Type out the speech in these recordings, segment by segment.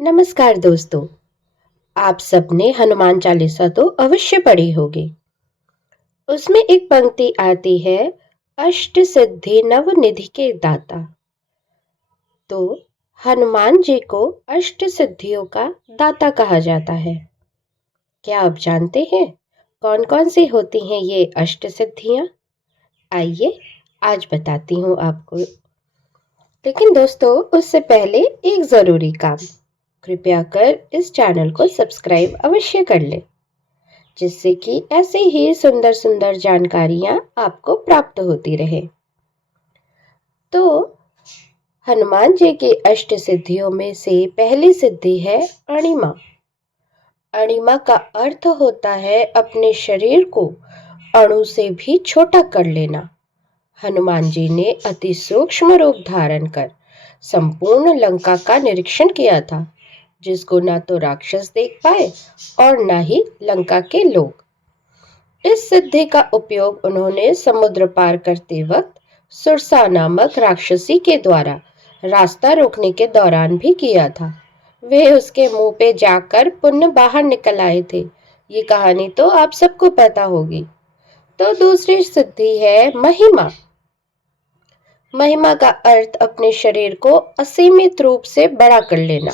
नमस्कार दोस्तों। आप सबने हनुमान चालीसा तो अवश्य पढ़ी होगी। उसमें एक पंक्ति आती है, अष्ट सिद्धि नव निधि के दाता। तो हनुमान जी को अष्ट सिद्धियों का दाता कहा जाता है। क्या आप जानते हैं कौन कौन सी होती हैं ये अष्ट सिद्धियां? आइए आज बताती हूँ आपको। लेकिन दोस्तों, उससे पहले एक जरूरी काम। कृपया कर इस चैनल को सब्सक्राइब अवश्य कर लें, जिससे कि ऐसे ही सुंदर सुंदर जानकारियां आपको प्राप्त होती रहे। तो हनुमान जी की अष्ट सिद्धियों में से पहली सिद्धि है अणिमा। अणिमा का अर्थ होता है अपने शरीर को अणु से भी छोटा कर लेना। हनुमान जी ने अति सूक्ष्म रूप धारण कर संपूर्ण लंका का निरीक्षण किया था, जिसको ना तो राक्षस देख पाए और ना ही लंका के लोग। इस सिद्धि का उपयोग उन्होंने समुद्र पार करते वक्त सुरसा नामक राक्षसी के द्वारा रास्ता रोकने के दौरान भी किया था। वे उसके मुंह पे जाकर पुनः बाहर निकल आए थे। ये कहानी तो आप सबको पता होगी। तो दूसरी सिद्धि है महिमा। महिमा का अर्थ अपने शरीर को असीमित रूप से बड़ा कर लेना।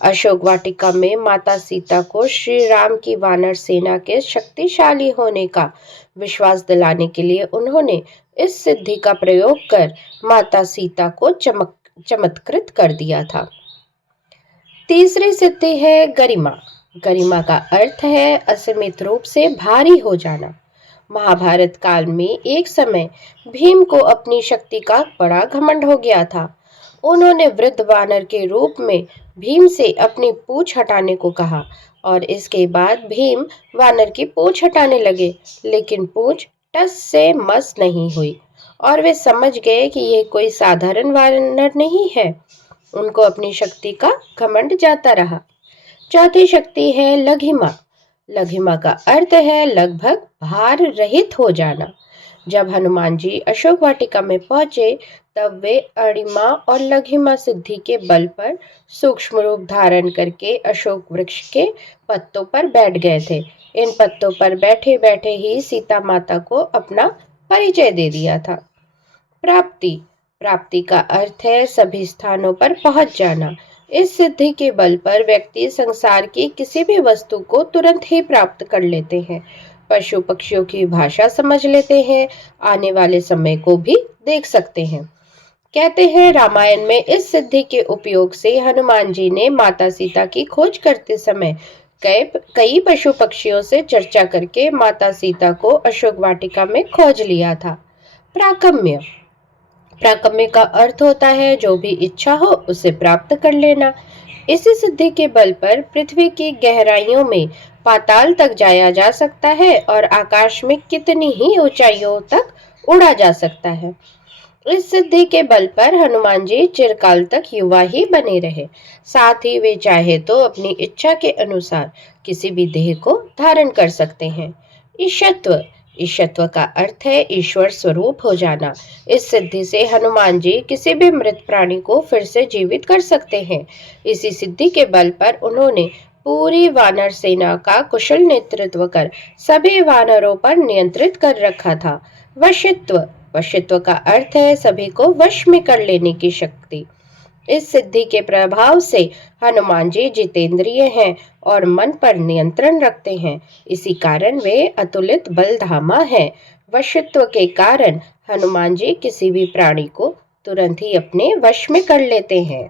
अशोक वाटिका में माता सीता को श्री राम की वानर सेना के शक्तिशाली होने का विश्वास दिलाने के लिए उन्होंने इस सिद्धि का प्रयोग कर माता सीता को चमत्कृत कर दिया था। तीसरी सिद्धि है गरिमा। गरिमा का अर्थ है असीमित रूप से भारी हो जाना। महाभारत काल में एक समय भीम को अपनी शक्ति का बड़ा घमंड हो गया था। उन्होंने वृद्ध वानर के रूप में भीम से अपनी पूंछ हटाने को कहा और इसके बाद भीम वानर की पूंछ हटाने लगे, लेकिन पूंछ टस से मस नहीं हुई और वे समझ गए कि यह कोई साधारण वानर नहीं है। उनको अपनी शक्ति का घमंड जाता रहा। चौथी शक्ति है लघिमा। लघिमा का अर्थ है लगभग भार रहित हो जाना। जब हनुमान जी अशोक वाटिका में पहुंचे, तब वे अणिमा और लघिमा सिद्धि के बल पर सूक्ष्म रूप धारण करके अशोक वृक्ष के पत्तों पर बैठ गए थे। इन पत्तों पर बैठे बैठे ही सीता माता को अपना परिचय दे दिया था। प्राप्ति। प्राप्ति का अर्थ है सभी स्थानों पर पहुंच जाना। इस सिद्धि के बल पर व्यक्ति संसार की किसी भी वस्तु को तुरंत ही प्राप्त कर लेते हैं, पशु पक्षियों की भाषा समझ लेते हैं, आने वाले समय को भी देख सकते हैं। कहते हैं रामायण में इस सिद्धि के उपयोग से हनुमान जी ने माता सीता की खोज करते समय कई पशु पक्षियों से चर्चा करके माता सीता को अशोक वाटिका में खोज लिया था। प्राकम्य। प्राकम्य का अर्थ होता है जो भी इच्छा हो उसे प्राप्त कर लेना। इसी सिद्धि के बल पर पृथ्वी की गहराइयों में पाताल तक जाया जा सकता है और आकाश में कितनी ही ऊंचाइयों तक उड़ा जा सकता है। इस सिद्धि के बल पर हनुमान जी चिरकाल तक युवा ही बने रहे। साथ ही वे चाहे तो अपनी इच्छा के अनुसार किसी भी देह को धारण कर सकते हैं। ईशत्व। ईशत्व का अर्थ है ईश्वर स्वरूप हो जाना। इस सिद्धि से हनुमान जी किसी भी मृत प्राणी को फिर से जीवित कर सकते हैं। इसी सिद्धि के बल पर उन्होंने पूरी वानर सेना का कुशल नेतृत्व कर सभी वानरों पर नियंत्रित कर रखा था। वशित्व। वशित्व का अर्थ है सभी को वश में कर लेने की शक्ति। इस सिद्धि के प्रभाव से हनुमान जी जितेंद्रिय हैं और मन पर नियंत्रण रखते हैं। इसी कारण वे अतुलित बलधामा हैं। वशित्व के कारण हनुमान जी किसी भी प्राणी को तुरंत ही अपने वश में कर लेते हैं।